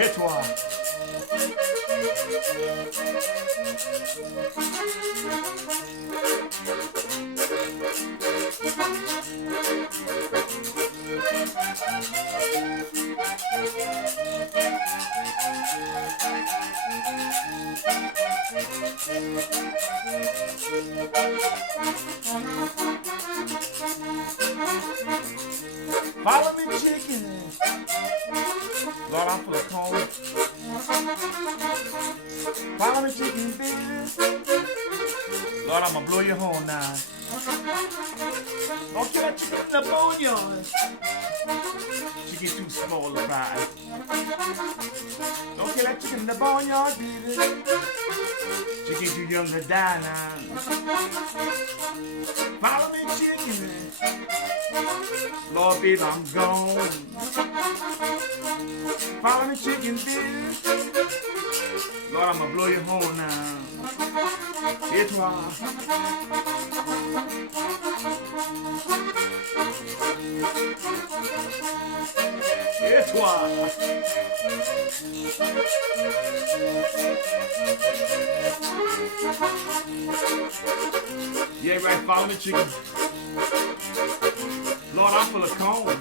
Et toi. Follow me, chicken. Lord, I'm full of corn. Follow me, chicken, baby. Lord, I'ma blow your horn now. Don't kill that chicken in the boneyard. Chicken too small to fry. Don't kill that chicken in the boneyard, baby. Chicken too young to die now. Follow me, chicken. Lord, baby, I'm gone. Follow me, chicken, baby. Lord, I'ma blow your horn now. Et toi. Et toi. Yeah, right, follow me, chicken. Lord, I'm full of corn.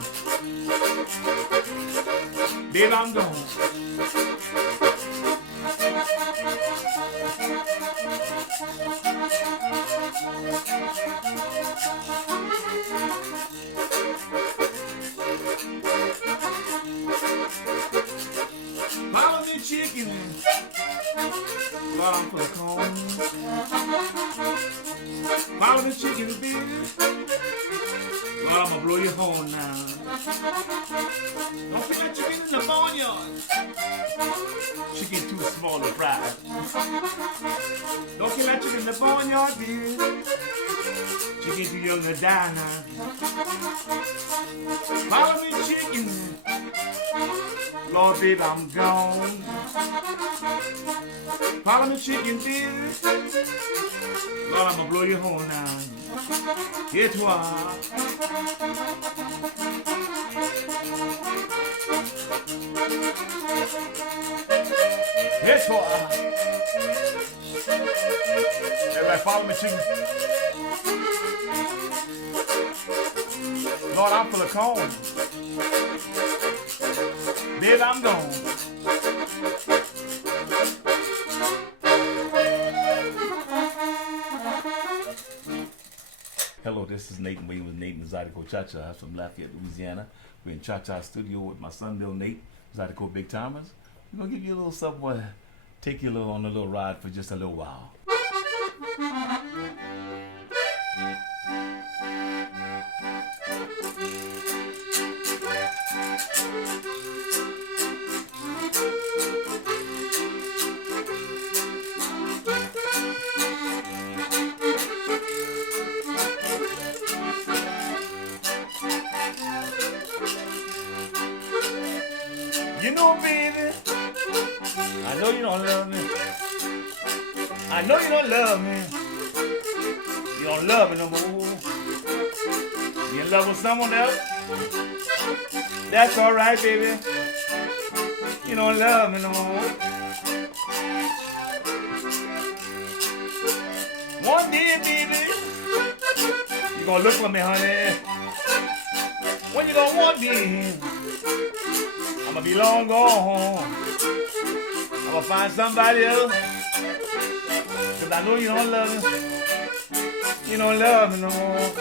Baby, I'm gone. Follow me, chicken. Lord, I'm full of corn. Follow me, chicken, baby. Lord, I'ma blow your horn now. Don't kill that chicken in the barnyard. Chicken too small to fry. Don't kill that chicken in the barnyard, baby. Chicken too young to die now. Follow me, chicken. Lord, baby, I'm gone. Follow me, chicken, baby. Lord, I'ma blow your horn now. Et toi. Et toi. Everybody follow me, chicken. Lord, I'm full of corn. Baby, I'm gone. Hello, this is Nathan Williams with Nathan Zydeco Cha-Cha from Lafayette, Louisiana. We're in Cha-Cha Studio with my son, Bill Nate, Zydeco Big Timers. We're going to give you a little something, take you on a little ride for just a little while. You know, baby, I know you don't love me. I know you don't love me. You don't love me no more. You in love with someone else? That's alright, baby. You don't love me no more. One day, baby, you gonna look for me, honey. When you gonna want me? I'ma be long gone. I'ma find somebody else. Cause I know you don't love me. You don't love me no more.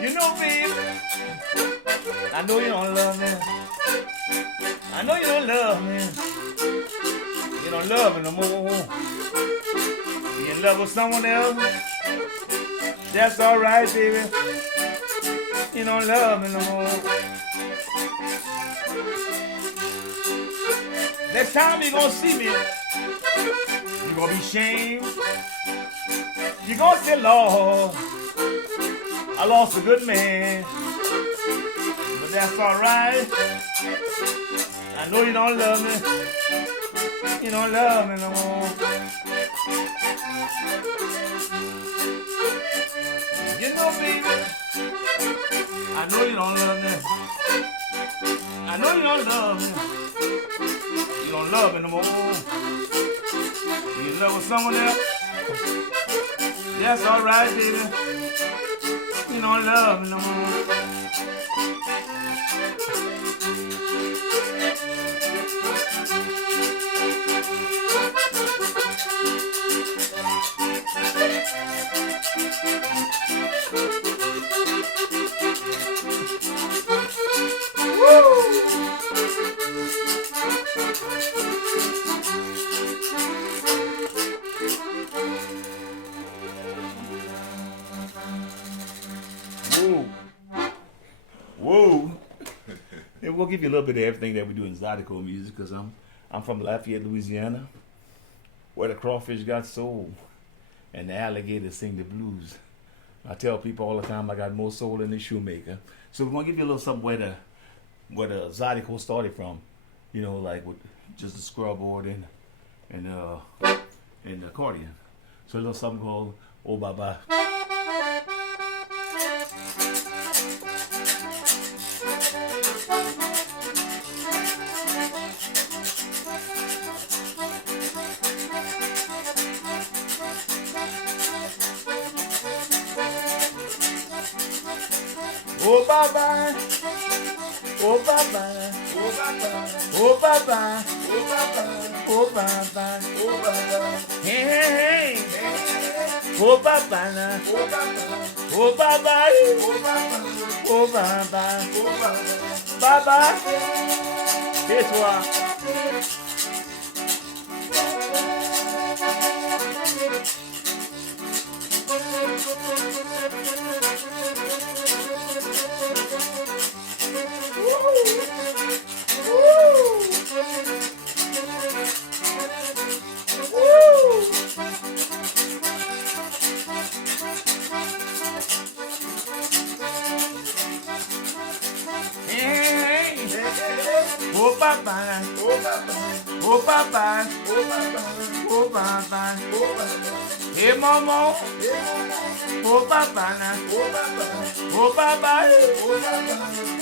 You know, baby, I know you don't love me. I know you don't love me. You don't love me no more. You in love with someone else? That's alright, baby. You don't love me no more. Next time you gonna see me, you gonna be ashamed. You gonna say, Lord, I lost a good man, but that's alright. I know you don't love me. You don't love me no more. You know, baby, I know you don't love me. I know you don't love me. You don't love me no more. You in love with someone else? That's alright, baby. You don't love me no more. Whoa. Whoa. And we'll give you a little bit of everything that we do in Zydeco music, because I'm from Lafayette, Louisiana, where the crawfish got soul and the alligators sing the blues. I tell people all the time I got more soul than the shoemaker. So we're gonna give you a little something where the Zydeco started from, you know, like with just the square board and the accordion. So a little something called Oh Baba. Oh baba, oh baba, oh baba, oh baba, oh baba, oh baba, oh baba, hey hey hey, oh baba, oh baba, oh baba, oh baba, oh baba, baba, c'est toi. Oh papa, oh papa, oh papa, oh papa, oh papa, oh papa. Hey mama, oh papa, oh papa, oh papa,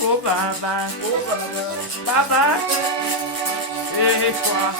oh papa, oh papa, papa. Hey toi.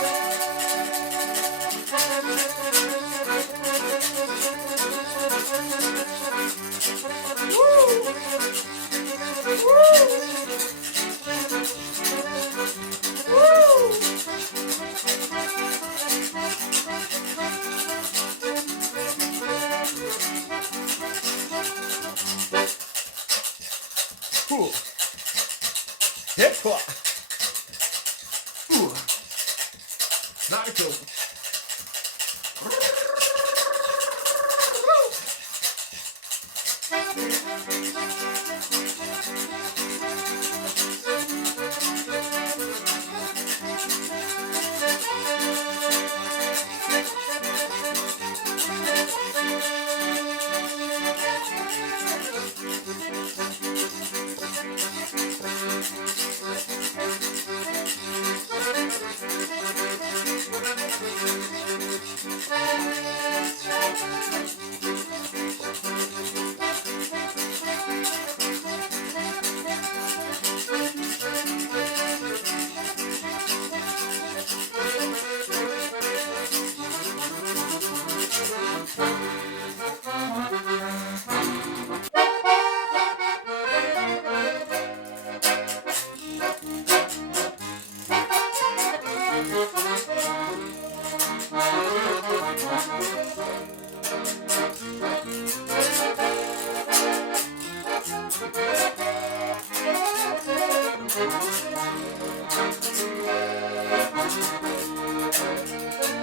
Hip hop. Not a joke.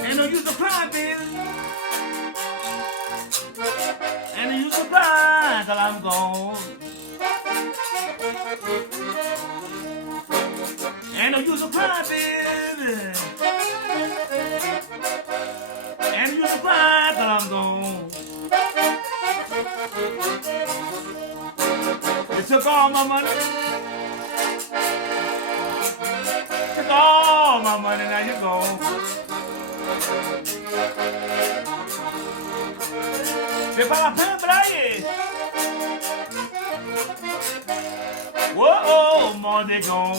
Ain't no use to cry, baby. Ain't no use to cry till I'm gone. Ain't no use to cry, baby. Ain't no use to cry till I'm gone. You took all my money. Took all my money, now you gone. C'est pas la peine de brailler. Whoa, mon dégon.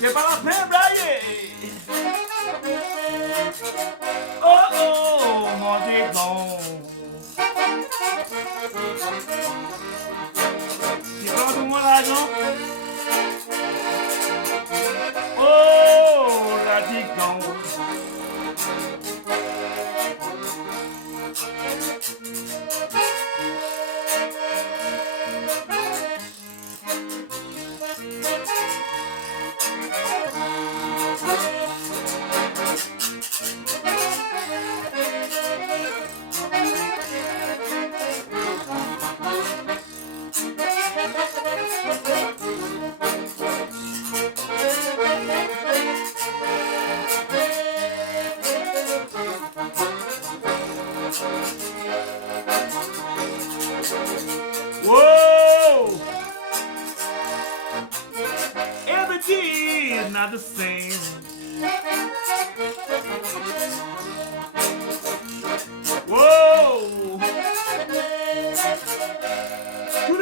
C'est pas la peine de brailler. Oh, mon dégon. Tu prends tout mon argent? Oh, la dégon. Whoa! Every day is not the same. Whoa! Do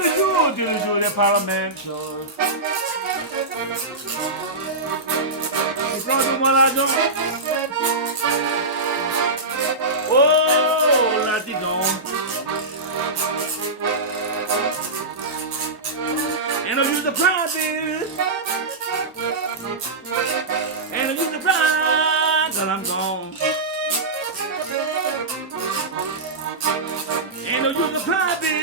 the parliamental. You brought the one I don't. Oh, la di gone. And I use the pride, baby. And I use the pride till I'm gone. And I use the pride, baby.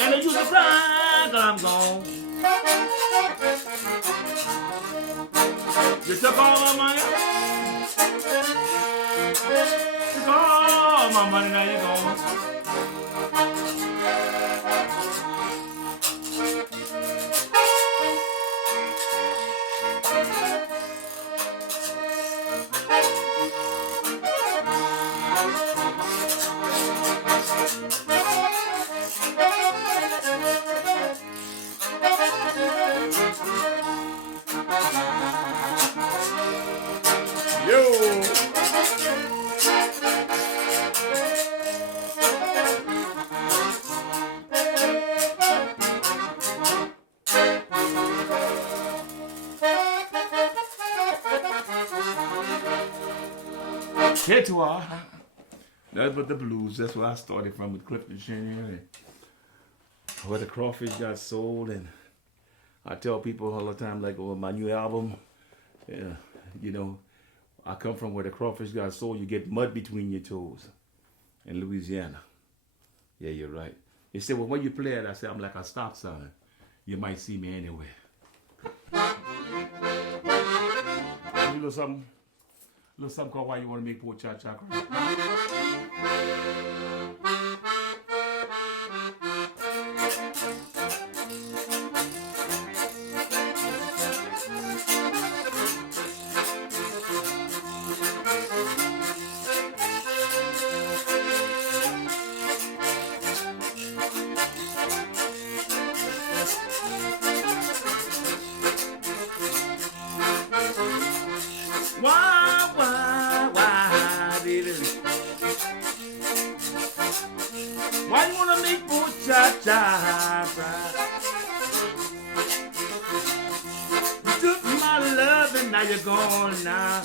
And I use the pride till I'm gone. You took all my money. Took all my money, now you're gone. Yo! Here to our that's what the blues. That's where I started from with Clifton Chenier, where the crawfish got sold. And I tell people all the time, like, oh, my new album, yeah, you know, I come from where the crawfish got sold. You get mud between your toes in Louisiana. Yeah, you're right. They said, well, when you play it, I said, I'm like a stop sign. You might see me anywhere. You know something? A little something called Why You Want to Make Poor Cha Cha Cry. Why, baby? Why you wanna make poor cha-cha cry? You took my love and now you're gone now.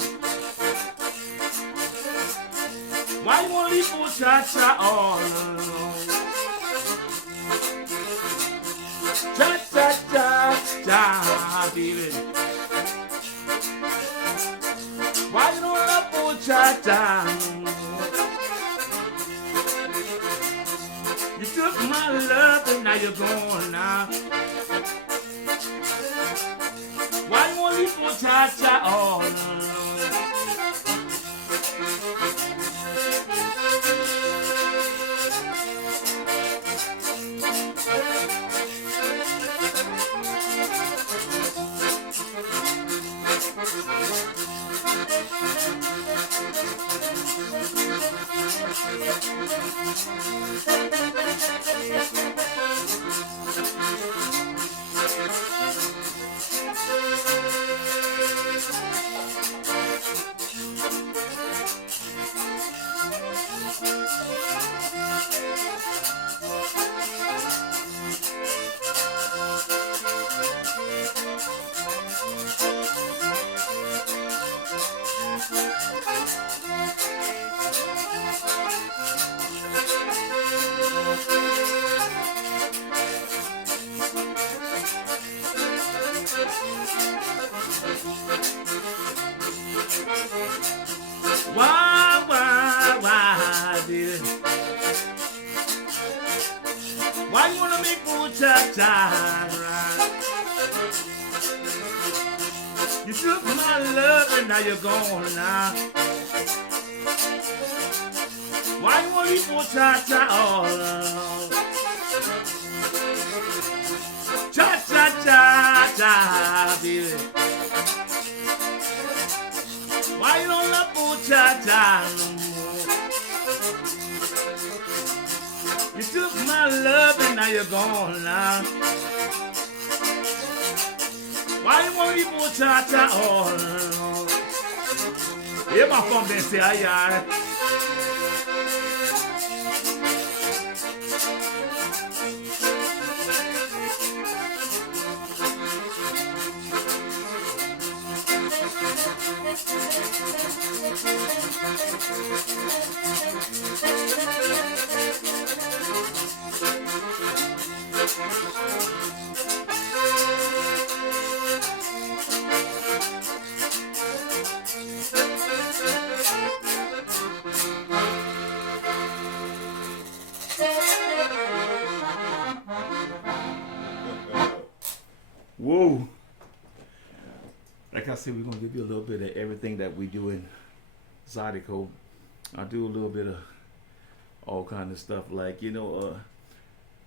Why you wanna leave poor cha-cha all alone? Cha-cha-cha-cha, baby. Why you don't love poor cha-cha? You took my love and now you're gone now. Why you wanna leave poor cha-cha all alone? cha. You took my love and now you're gone now. Why you want me for cha cha all along? Cha cha cha cha, baby. Why you don't love for cha cha no more? You took my love and now you're gone now. Why you want me for cha cha all along? Yeah, my phone didn't say aye. Whoa. Like I said, we're going to give you a little bit of everything that we do in Zydeco. I do a little bit of all kind of stuff. Like, you know,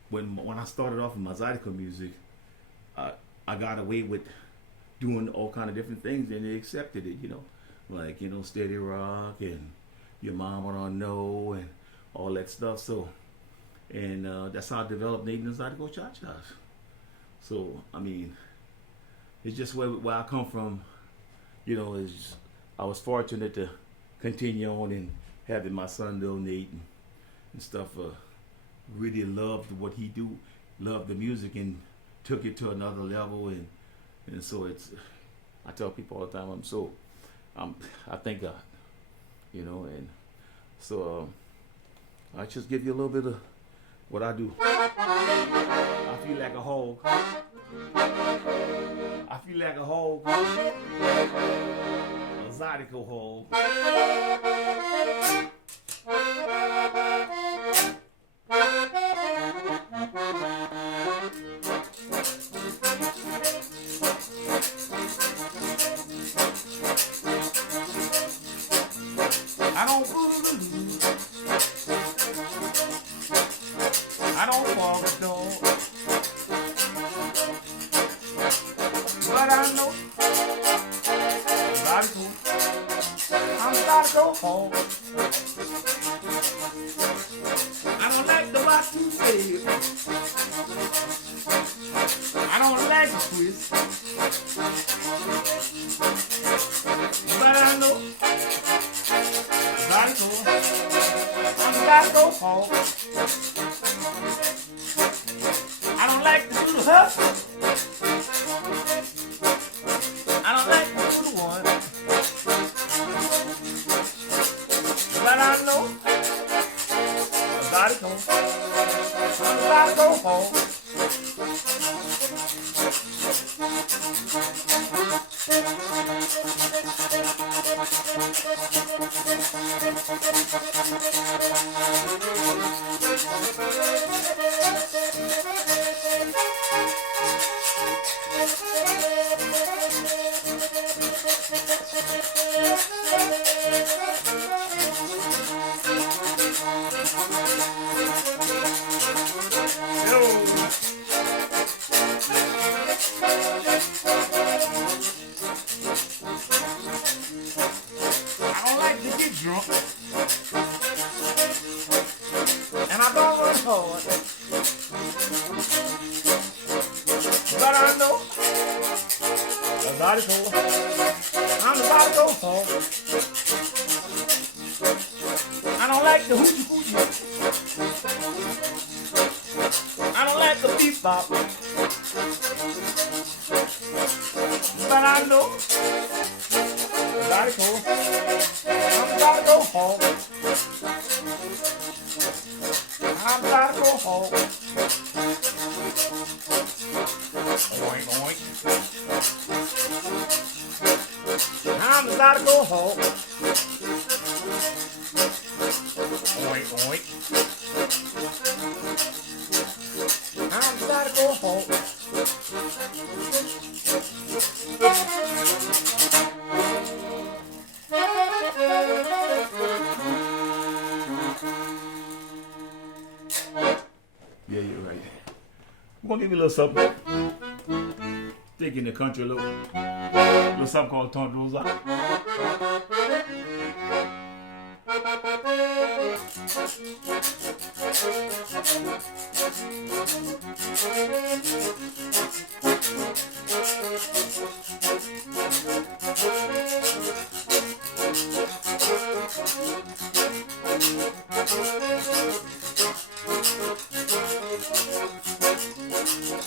when I started off with my Zydeco music, I got away with doing all kind of different things, and they accepted it, you know. Like, you know, Steady Rock and Your Mama Don't Know and all that stuff. So, and that's how I developed Nathan and Zydeco Cha-Chas. So, I mean, it's just where I come from, you know. I was fortunate to continue on and having my son donate and stuff. Really loved what he do, loved the music, and took it to another level. And so it's, I tell people all the time, I thank God, you know. And so I just give you a little bit of what I do. I feel like a hog. I feel like a hog. A Zydeco hog. I don't fall the door, but I know I'm gotta go home. I don't like the rock too big. I don't like the twist, but I know I'm gotta go home. I don't like to do the hustle. I don't like to do the one. But I know I gotta go. I gotta go home. I don't like to get drunk, and I don't work hard, but I know the body's cold. I'm the body go home. I don't like the hoochie coochie. I don't like the bebop, but I know the body's cold. I'm gotta go home. I'm gotta go home. Oink, oink. I'm gotta go home. Oink, oink. I'm gotta go home. We're gonna give you a little something. Take in the country a little something called Tante Rosa.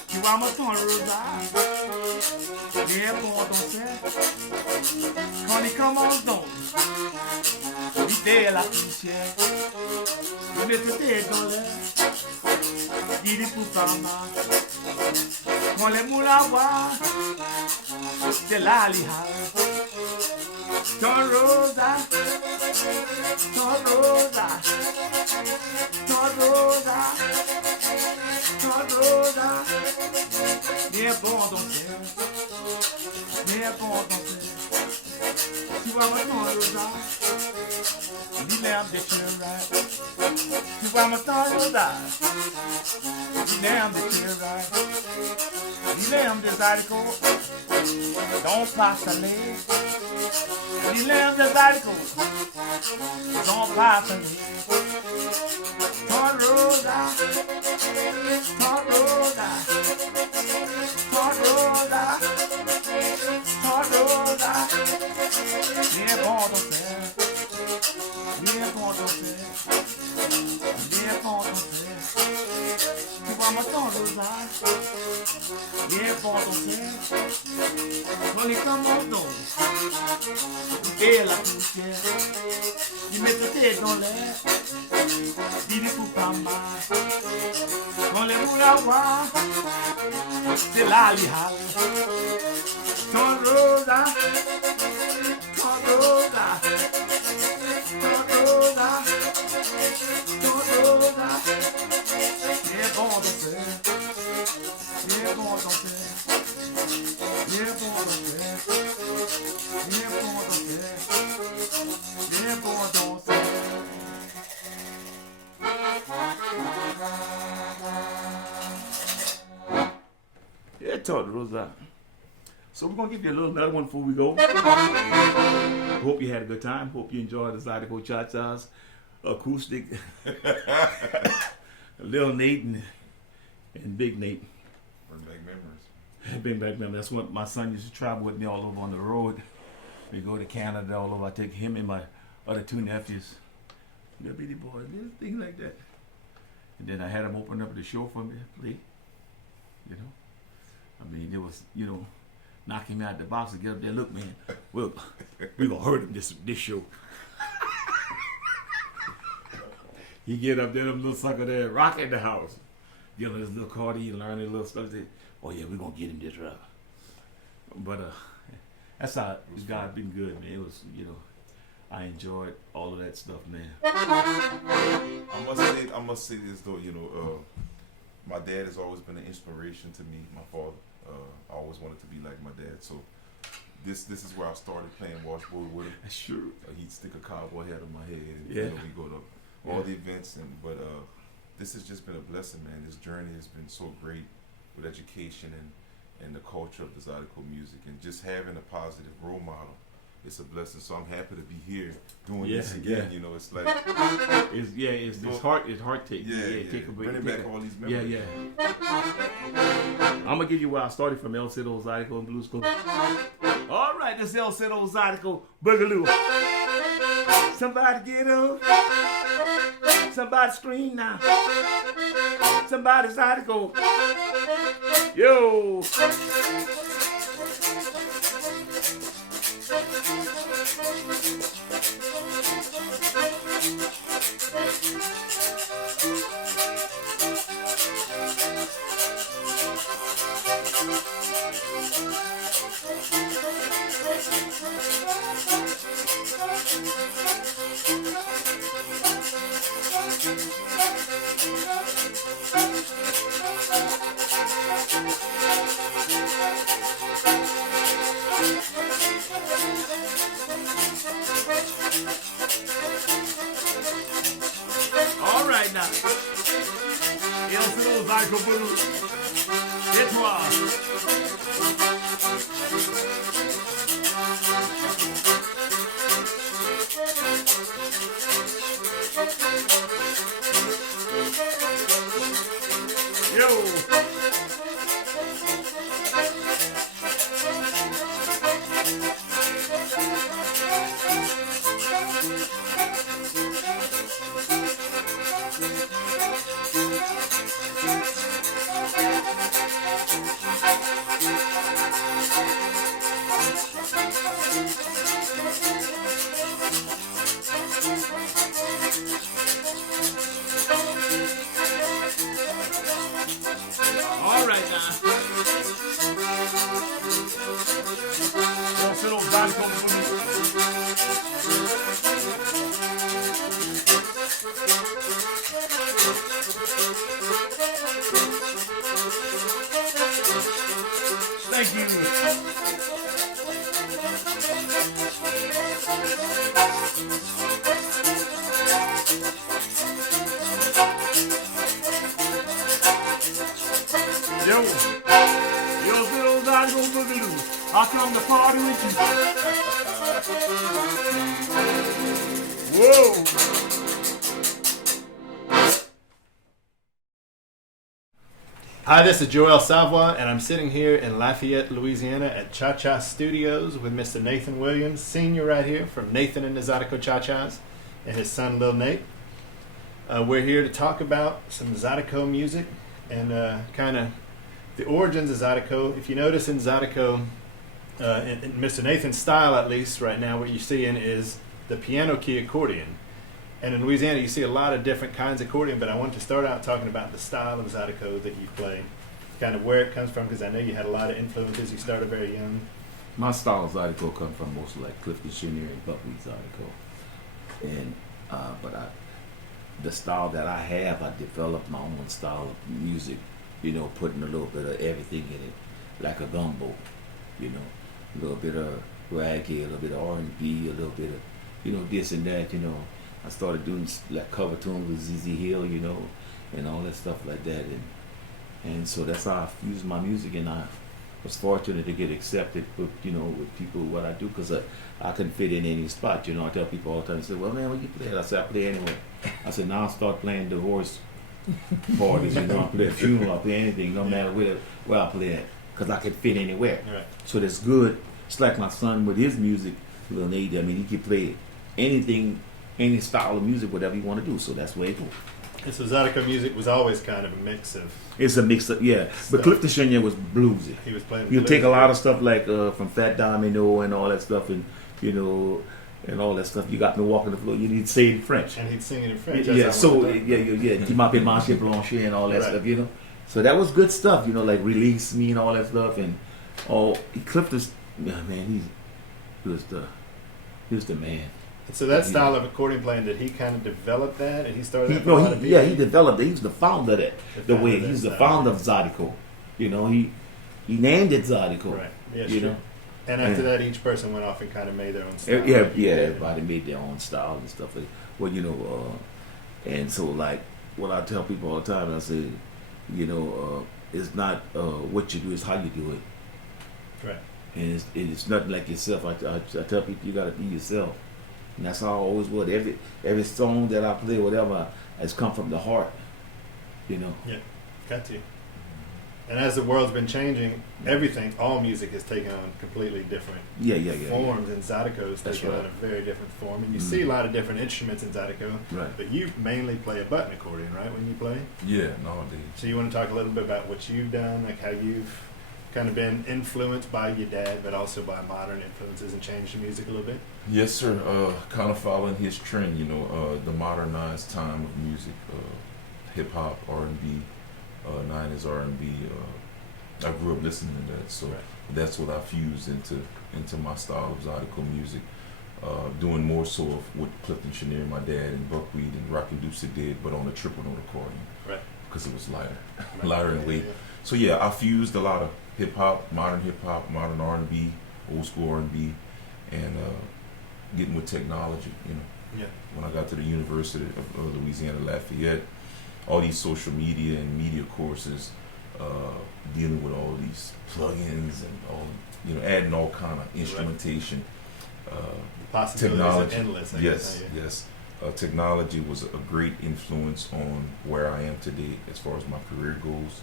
Tu vas me ton rosa, bien pour ton sein. Quand il commence donc, l'idée la poussière, je mets tout dans l'air, il est pour pas mal. Quand les moules à voir, c'est là l'ihal. Ton rosa, ton rosa, ton rosa. Rosa, bien bon danser, bien bon danser. Tu vois maintenant Rosa, il aime des cheveux. Tu vois maintenant Rosa, il aime des cheveux. Il aime des haricots, don't passe à l'air. Il aime des haricots, don't passe à l'air. Ton Rosa. Tante Rosa, Tante Rosa, Tante Rosa, bien bon danser, bien bon danser, bien bon danser. Tu vois ma Tante Rosa, bien bon danser. On est comme un don, et la poussière, il met ta tête dans l'air, il est pour pas mal. Quand les moules à voir, c'est là l'ihal. Ton Rosa, ton Rosa, ton Rosa, ton Rosa. Bien bon danser, bien bon danser, bien bon danser, bien bon danser, bien bon danser. Yeah, Tante Rosa. So we're gonna give you a little another one before we go. Hope you had a good time. Hope you enjoyed the Zydeco Cha-Cha's acoustic. Little Nate and Big Nate. Bring back memories. Bring back memories. That's what my son used to travel with me all over on the road. We go to Canada all over. I take him and my other two nephews. Little bitty boy, little things like that. And then I had him open up the show for me to play. You know? I mean, it was, knock him out the box and get up there. Look, man, we're gonna hurt him this show. He get up there, them little sucker there, rocking the house. Get on his little cardi and learning little stuff. Oh yeah, we're gonna get him this right. But that's how God been good, man. It was, I enjoyed all of that stuff, man. I must say this though, my dad has always been an inspiration to me. My father, I always wanted to be like my dad. So this is where I started playing washboard with him. Sure. He'd stick a cowboy hat on my head, and yeah. We go to all the events. But this has just been a blessing, man. This journey has been so great with education and the culture of the Zydeco music, and just having a positive role model. It's a blessing. So I'm happy to be here doing this again. Yeah. It's like it's heart take. Take a break. Bringing back all these memories. I'm gonna give you where I started from, El Cido Zydeco and Blues Club. All right, this is El Cido Zydeco Boogaloo. Somebody get up. Somebody scream now. Somebody Zydeco. Yo. All right now. El Cido Zydeco Blues. Et toi. Yo. All right now. C'est l'autre balle qu'on Thank you. Yo, little dog go boogaloo. I come to party with you. Whoa. Hi, this is Joel Savoy, and I'm sitting here in Lafayette, Louisiana at Cha Cha Studios with Mr. Nathan Williams, Sr. right here from Nathan and the Zydeco Cha Chas, and his son, Lil Nate. We're here to talk about some Zydeco music and kind of the origins of Zydeco. If you notice in Zydeco, in Mr. Nathan's style at least right now, what you're seeing is the piano key accordion. And in Louisiana, you see a lot of different kinds of accordion, but I want to start out talking about the style of Zydeco that you play, kind of where it comes from, because I know you had a lot of influences. You started very young. My style of Zydeco comes from mostly like Clifton Chenier and Buckwheat Zydeco. And, the style that I have, I developed my own style of music, you know, putting a little bit of everything in it, like a gumbo, you know, a little bit of reggae, a little bit of R&B, a little bit of, you know, this and that, you know. I started doing like cover tunes with ZZ Hill, you know, and all that stuff like that, and so that's how I fused my music, and I was fortunate to get accepted with, you know, with people what I do, because I couldn't fit in any spot, you know. I tell people all the time, I say, well, man, when you play? I said, I play anywhere. I said, now I start playing divorce parties, you know, I play a funeral, I play anything, no matter where I play at, because I could fit anywhere. Right. So that's good. It's like my son with his music, Lil Nate. I mean, he can play anything, any style of music, whatever you want to do. So that's where it goes. And so Zydeco music was always kind of a mix of. It's a mix of, yeah. But Clifton Chenier was bluesy. He was playing. You blues. take a lot of stuff like from Fat Domino and all that stuff, and you know, and all that stuff. You got me walking the floor. You need to say it in French. And he'd sing it in French. Yeah, That's so how I yeah. Tu m'appelles Marché Blanchet and all that Right. stuff, you know. So that was good stuff, you know, like Release Me and all that stuff, and Clifton, man, he was the man. And so that style of accordion playing, did he kind of develop that, and he started? that for a lot of He people? developed it. He was the founder of that. He's the founder of Zydeco. You know, he named it Zydeco. Right. Yeah. You Sure. know. And after that, each person went off and kind of made their own style. Yeah. like you did. Everybody made their own style and stuff. Well, you know, and so like what I tell people all the time, I say, you know, it's not what you do, it's how you do it. Right. And it's nothing like yourself. I tell people you got to be yourself, and that's how I always was. Every song that I play, whatever, has come from the heart. You know. Yeah. Got to. And as the world's been changing, everything, all music has taken on completely different Yeah. forms, and Zydeco's That's taken right. on a very different form. And you Mhm. see a lot of different instruments in Zydeco, Right. but you mainly play a button accordion, right, when you play? Yeah, nowadays. So you want to talk a little bit about what you've done, like how you've kind of been influenced by your dad, but also by modern influences and changed the music a little bit? Yes, sir. Kind of following his trend, you know, the modernized time of music, hip hop, R&B, 90s R&B. I grew up listening to that, so Right. that's what I fused into my style of Zydeco music. Doing more so of what Clifton Chenier, my dad, and Buckwheat and Rocky Deuce did, but on a triple note accordion, Right. because it was lighter, Right. lighter in weight. So yeah, I fused a lot of hip hop, modern R&B, old school R&B, and getting with technology. You know, Yeah. when I got to the University of Louisiana Lafayette, all these social media and media courses dealing with all these plugins and all, adding all kind of instrumentation. Possibilities Technology. are endless. I Yes, guess, yeah. yes. Technology was a great influence on where I am today as far as my career goes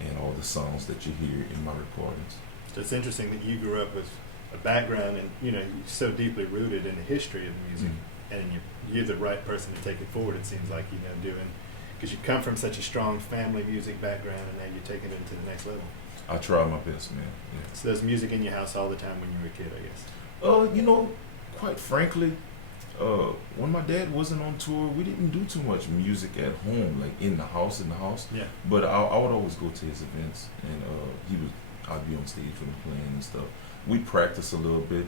and all the sounds that you hear in my recordings. So it's interesting that you grew up with a background and you're so deeply rooted in the history of the music, and you're the right person to take it forward. It seems like doing, because you come from such a strong family music background, and now you're taking it to the next level. I try my best, man. Yeah. So there's music in your house all the time when you were a kid, I guess. Quite frankly, when my dad wasn't on tour, we didn't do too much music at home, like in the house. Yeah. But I would always go to his events, and I'd be on stage with him playing and stuff. We practice a little bit,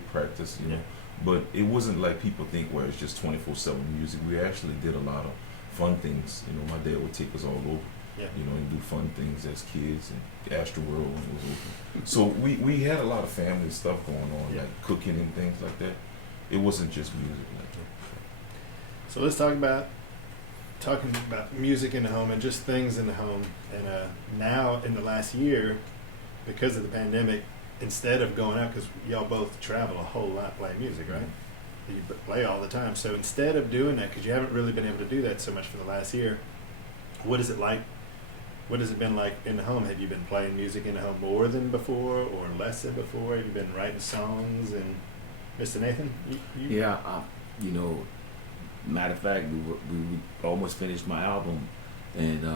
but it wasn't like people think where it's just 24/7 music. We actually did a lot of fun things. My dad would take us all over. Yeah. And do fun things as kids, and Astro World when it was open. So we had a lot of family stuff going on, like cooking and things like that. It wasn't just music. So let's talking about music in the home and just things in the home. And now in the last year, because of the pandemic, instead of going out, because y'all both travel a whole lot playing music, right? You play all the time. So instead of doing that, because you haven't really been able to do that so much for the last year, what is it like? What has it been like in the home? Have you been playing music in the home more than before or less than before? Have you been writing songs? And Mr. Nathan? Yeah, matter of fact, we almost finished my album, and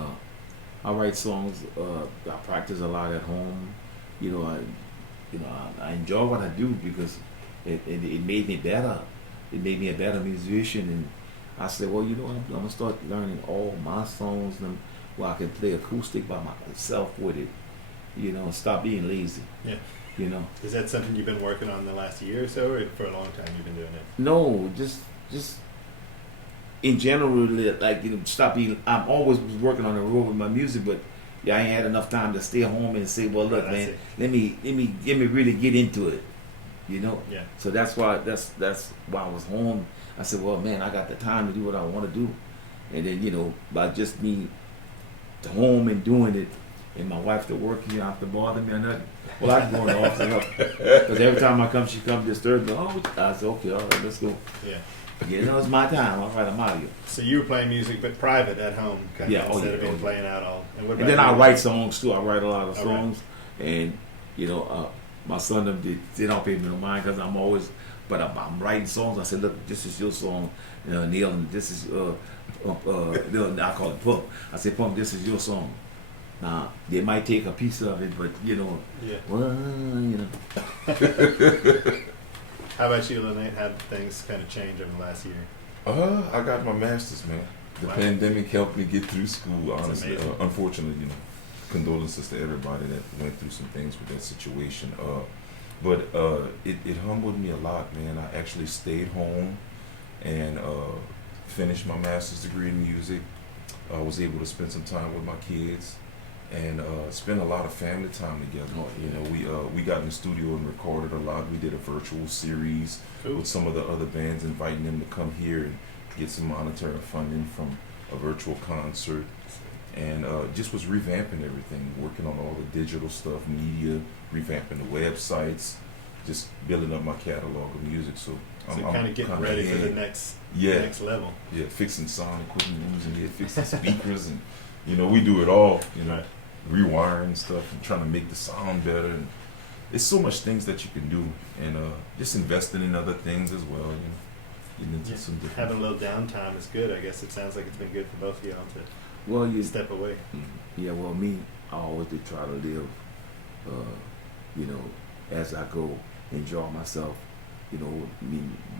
I write songs. I practice a lot at home. I enjoy what I do because it made me better. It made me a better musician, and I said, well, I'm gonna start learning all my songs, and where I can play acoustic by myself with it. Stop being lazy. Yeah. Is that something you've been working on the last year or so, or for a long time you've been doing it? No, just in general, stop being. I'm always working on the road with my music, but I ain't had enough time to stay home and say, well, look, man, let me really get into it. Yeah. So that's why I was home. I said, well, man, I got the time to do what I want to do, and then by just me home and doing it, and my wife to work, you don't have to bother me or nothing. Well, I can go in the office and help, because every time I come, she come disturb me. Oh, I said, okay, all right, let's go. Yeah. It's my time. All right, I'm out of here. So you were playing music, but private at home, kind of, instead of being playing out all. And then I write songs too. I write a lot of songs, right. And my son they don't pay me no mind because I'm always, but I'm writing songs. I said, look, this is your song, Neil, and this is I call it Pump. I said, Pump, this is your song. Now they might take a piece of it, but How about you, Lynette? How did things kind of change over the last year? I got my master's, man. The pandemic helped me get through school, honestly. Amazing. Unfortunately, condolences to everybody that went through some things with that situation. But it humbled me a lot, man. I actually stayed home and finished my master's degree in music. I was able to spend some time with my kids and spend a lot of family time together. We got in the studio and recorded a lot. We did a virtual series with some of the other bands, inviting them to come here and get some monetary funding from a virtual concert. And just was revamping everything, working on all the digital stuff, media, revamping the websites, just building up my catalog of music. So I'm kind of getting ready for the next level. Yeah, fixing sound equipment, fixing speakers, and we do it all. Right. Rewiring stuff and trying to make the sound better. And it's so much things that you can do, and just investing in other things as well. Getting into some different. Having a little downtime is good. I guess it sounds like it's been good for both of y'all to. Well, you step away. Yeah, well, me, I always did try to live, as I go, enjoy myself.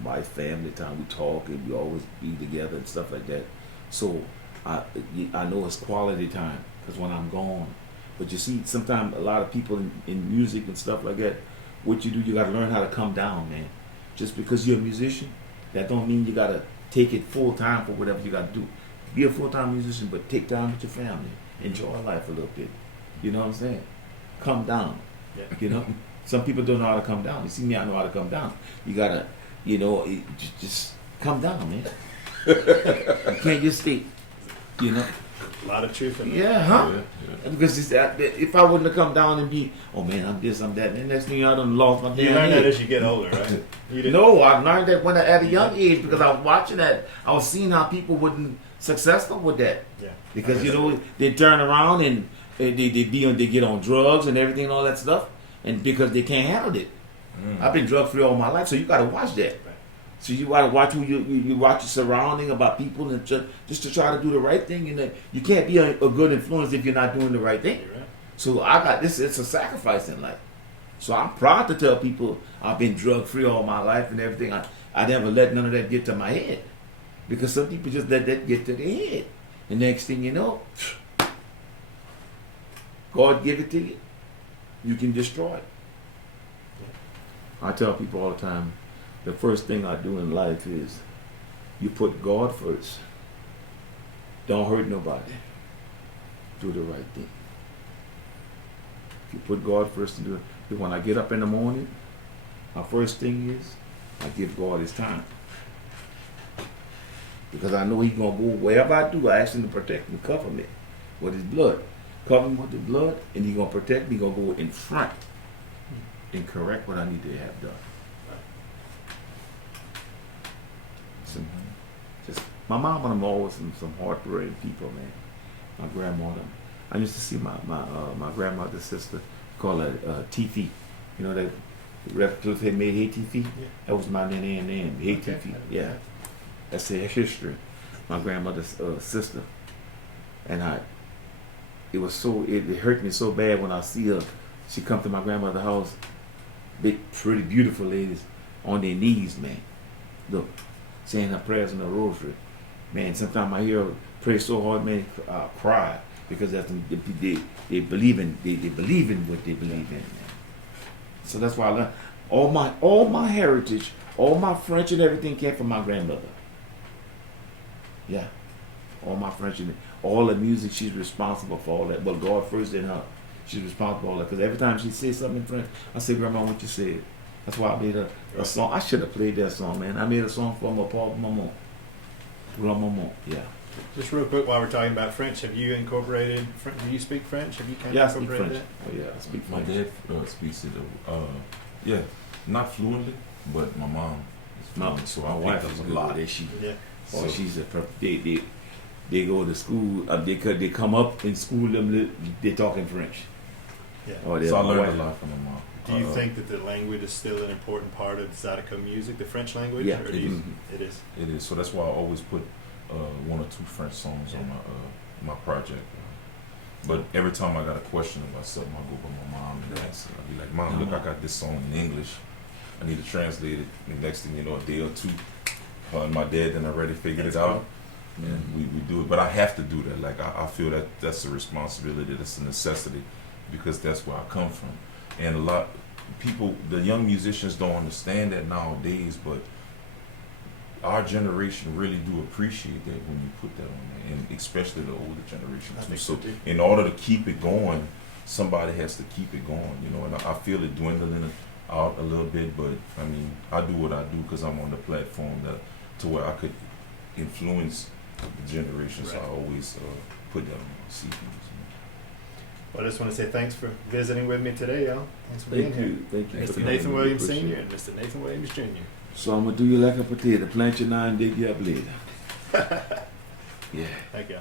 My family time, we talk and we always be together and stuff like that. So I know it's quality time because when I'm gone. But you see, sometimes a lot of people in music and stuff like that, what you got to learn how to come down, man. Just because you're a musician, that don't mean you got to take it full time for whatever you got to do. Be a full-time musician, but take time with your family. Enjoy life a little bit. You know what I'm saying? Come down. Yeah. Some people don't know how to come down. You see me, I know how to come down. You gotta, just come down, man. You can't just stay, A lot of truth in that. Yeah, huh? Yeah. Because if I wouldn't have come down and be, oh man, I'm this, I'm that, and the next thing I done lost my damn You learn that head. as you get older, right? You didn't. No, I learned that when at a young age because I was watching that. I was seeing how people wasn't successful with that. Yeah. Because they turn around and they get on drugs and everything and all that stuff, and because they can't handle it. I've been drug free all my life, so you got to watch that. Right. So you got to watch who you watch your surrounding about people and just to try to do the right thing. And you can't be a good influence if you're not doing the right thing. You're right. So I got this. It's a sacrifice in life. So I'm proud to tell people I've been drug free all my life and everything. I never let none of that get to my head, because some people just let that get to their head. And next thing you know, God give it to you, you can destroy it. I tell people all the time, the first thing I do in life is you put God first. Don't hurt nobody. Do the right thing. If you put God first and do it, when I get up in the morning, my first thing is I give God his time. Because I know he's going to go wherever I do, I ask him to protect me, cover me with his blood. Cover me with the blood, and he's going to protect me, going to go in front and correct what I need to have done. So, just my mom and them always some hard-working people, man. My grandmother. I used to see my grandmother's sister, call her Tifi. You know that Redcliffe had made Hey Tifi? Yeah. That was my name. Hey Okay. Tifi. Yeah. That's their history. My grandmother's sister. And it hurt me so bad when I see her. She come to my grandmother's house, big, pretty beautiful ladies on their knees, man. Look, saying her prayers in the rosary. Man, sometimes I hear her pray so hard, man, I cry, because that's they believe in what they believe in, man. So that's why I learned all my heritage, all my French and everything came from my grandmother. Yeah, all my French and all the music, she's responsible for all that. But God first in her, she's responsible for all that. Because every time she says something in French, I say, Grandma, what you said? That's why I made a song. I should have played that song, man. I made a song for my Paul Maman. Yeah. Just real quick, while we're talking about French, have you incorporated? Do you speak French? Have you kind Yeah, I of speak incorporated French. Oh, yeah, I speak My French. dad speaks it. Yeah, not fluently, but my mom is My fluent, so my I wife picked is up good a lot. with it. She, that? Yeah. oh, So- she's a they go to school. They come up in school. They talking French. Yeah. Oh, So I my learned wife- a lot from my mom. Do you think that the language is still an important part of Zydeco music, the French language? Yeah, Or do you, it is. It is. So that's why I always put one or two French songs on my project. But every time I got a question about something, I go to my mom and ask her. I'll be like, Mom, look, I got this song in English. I need to translate it. And next thing you know, a day or two, her and my dad then already figured it out. And we do it. But I have to do that. Like, I feel that that's a responsibility. That's a necessity, because that's where I come from. And a lot people, the young musicians don't understand that nowadays, but our generation really do appreciate that when you put that on there, and especially the older generation I too. think So so too. in order to keep it going, somebody has to keep it going, you know, and I feel it dwindling out a little bit, but I mean, I do what I do because I'm on the platform to where I could influence the generation, so Right. I always put that on my CDs. Well, I just want to say thanks for visiting with me today, y'all. Thanks for being Thank here. you. Thank you. Mr. for Nathan coming. Williams Appreciate Sr. it. and Mr. Nathan Williams Jr. So I'm gonna do you like a potato. Plant you now and dig you up later. Yeah. Thank you.